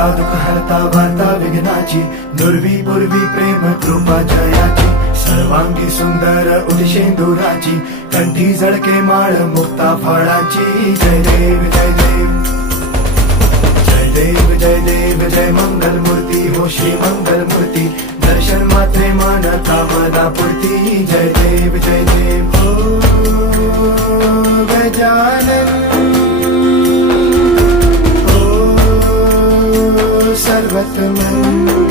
हरता दुःख हरता वार्ता विघ्नाची, दुर्वी पूर्वी प्रेम कृपा जयाची, सर्वांगी सुंदर उदिशेंदुराची, कंठी झळके माळ मुक्ता फळाची. जय देव जय देव जय देव जय देव जय मंगल मूर्ती हो श्री मंगल मूर्ती, दर्शन मात्रे मन कामना पूर्ती. जय देव जय देव हो गजानन हो सर्वतमन.